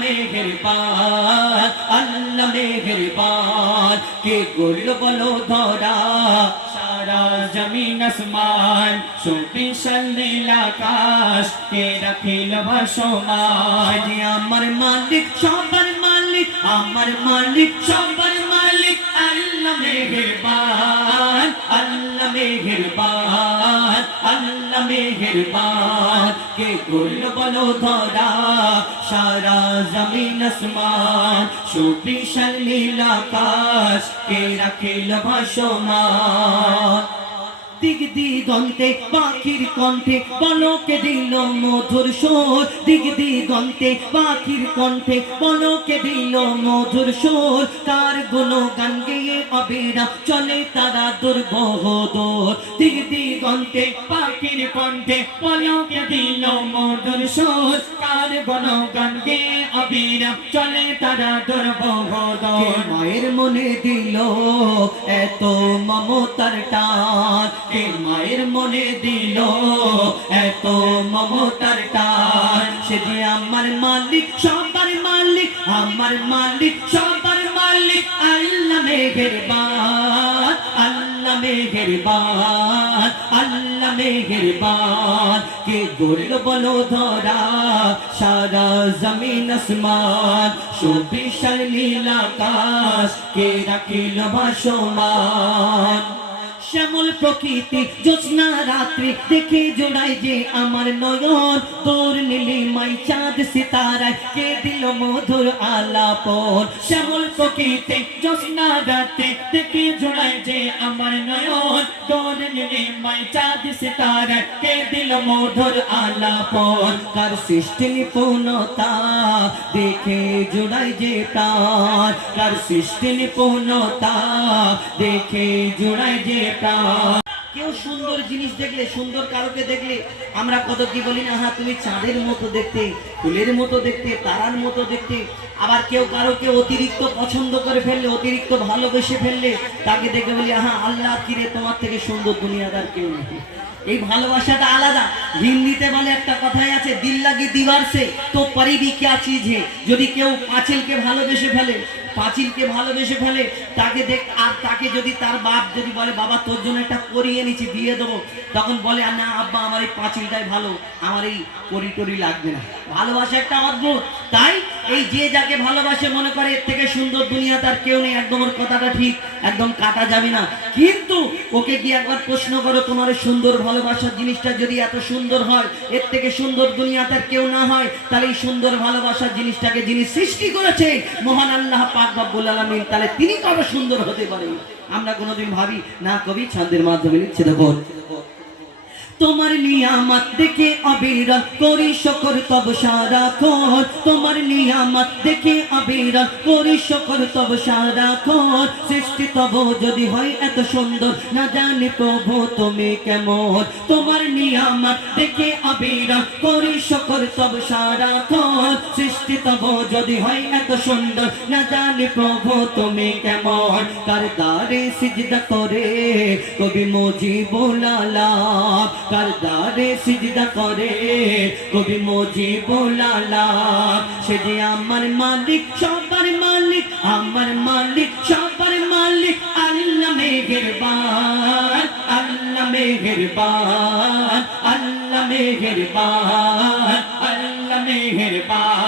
মেহেরবান, আল্লাহ মেহেরবান। কে গোল বলো ধরা? সারা জমিন আসমান সুবিশাল আকাশ। কে রাখিল ভাসমান? আমার মালিক, সবার মালিক, আমার মালিক, সবার মালিক আল্লাহ মেহেরবান আল্লাহ মেহেরবান আল্লাহ মেহেরবান। কে গোল বলো ধরা, সারা জমিন আসমান, সুবিশাল নীল আকাশ, কে রাখিল ভাসমান দিগ দিগন্তে, পাখির কণ্ঠে, বলকে দিল মধুর সুর। দিগ দিগন্তে, পাখির কণ্ঠে, বলকে দিল মধুর সুর। তার গুণ গান গেয়ে অবিরা চলে তারা দুর্বহ দূর। দিগ দিগন্তে, পাখির কণ্ঠে, বলকে দিল মধুর সুর। তার গুণ গান গেয়ে অবিরা চলে তারা দুর্বহ দূর। মায়ের মনে দিল এত মমতার টান? কে মায়ের মনে দিল, এত মমতার টান। সে আমার মালিক, সবার মালিক, আমার মালিক, সবার মালিক। আল্লাহ মেহেরবান আল্লাহ মেহেরবান আল্লাহ মেহেরবান। কে গোল বলো ধরা, সারা জমিন আসমান সুবিশাল নীল আকাশ। কে রাখিল ভাসমান? শ্যামল প্রকৃতি, জ্যোৎস্না রাত্রি, দেখে জোড়াই যে আমার নয়ন। তোর নীলিমাই চাঁদ সিতারায়, কে দিল মধুর আলাপন? শ্যামল প্রকৃতি, জ্যোৎস্না রাত্রি, দেখে জোড়াই যে আমার নয়ন। তোর নীলিমাই চাঁদ সিতারায়, কে দিল মধুর আলাপন? কার সৃষ্টি নিপুণতা, দেখে জোড়াই যে প্রাণ। কার সৃষ্টি নিপুণতা, দেখে জোড়াই যে কেউ সুন্দর জিনিস দেখলে, সুন্দর কারোকে দেখলে, আমরা কত কি বলি না হ্যাঁ তুমি চাঁদের মতো দেখতে, ফুলের মতো দেখতে, তারার মতো দেখতে, আবার কেউ কারোকে অতিরিক্ত পছন্দ করে ফেললে, অতিরিক্ত ভালোবেসে ফেললে, তাকে দেখে বলি হ্যাঁ আল্লাহ কিরে তোমার থেকে সুন্দর দুনিয়াদার কেউ নেই। এই ভালোবাসাটা আলাদা। হিন্দিতে বলে একটা কথাই আছে দিল দিবার সে, তো পরিবি ক্যা চিজ হে? যদি কেউ পাঁচিলকে ভালোবেসে ফেলে পাঁচিলকে ভালোবেসে ফেলে, তাকে দেখ, আর তাকে যদি তার বাপ যদি বলে, বাবা, তোর জন্য একটা করিয়ে নিচ্ছি দিয়ে দেবো। তখন বলে, আর না, আব্বা, আমার এই পাঁচিলটাই ভালো, আমার এই করি টরি লাগবে না। ভালোবাসা একটা অদ্ভুত। তাই এই যে যাকে ভালোবাসে মনে করে, এর থেকে সুন্দর দুনিয়া তার কেউ নেই, একদম ওর কথাটা ঠিক, একদম কাটা যাবে না। কিন্তু ওকে গিয়ে একবার প্রশ্ন করো, তোমার সুন্দর ভালোবাসার জিনিসটা যদি এত সুন্দর হয়, এর থেকে সুন্দর দুনিয়া তার কেউ না হয়, তাহলে এই সুন্দর ভালোবাসার জিনিসটাকে যিনি সৃষ্টি করেছে, মহান আল্লাহ পাক আলামিন, তাহলে তিনি কবে সুন্দর হতে পারে আমরা কোনোদিন ভাবি, না কবি, ছন্দের মাধ্যমে তোমার নিয়ামত দেখে অবিরল করি শকর, তব সারাক্ষণ তোমার নিয়ামত দেখে অবিরল করি শকর, তব সারাক্ষণ সৃষ্টি তব যদি হয় এত সুন্দর, না জানি প্রভু তুমি কেমন। তোমার নিয়ামত দেখে অবিরল করি শকর, তব সারা সারাক্ষণ সৃষ্টি তব যদি হয় এত সুন্দর, না জানি প্রভু তুমি কেমন। কার দ্বারে সিজদা করে কবি মজি বোলালা কার দ্বারে সিজদা করে কবি মজি বোলালা সে যে আমার মালিক, সবার মালিক, আমার মালিক, সবার মালিক, আল্লাহ মেহেরবান আল্লাহ মেহেরবান আল্লাহ মেহেরবান আল্লাহ মেহেরবান।